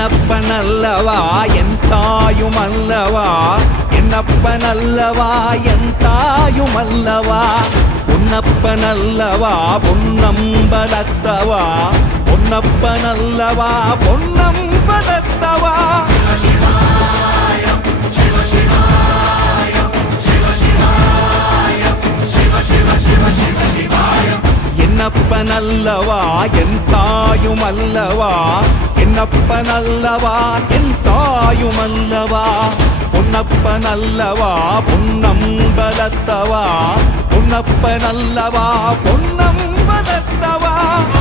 என்னப்பனல்லவா என் தாயுமல்லவா, என்னப்பனல்லவா என் தாயுமல்லவா, பொன்னப்பனல்லவா பொன்னம்பலத்தவா, பொன்னப்பனல்லவா பொன்னம்பலத்தவா. என்னப்பனல்லவா என் தாயுமல்லவா, என்னப்பனல்லவா என் தாயுமல்லவா, பொன்னப்பனல்லவா பொன்னம்பலத்தவா, பொன்னப்பனல்லவா பொன்னம்பலத்தவா.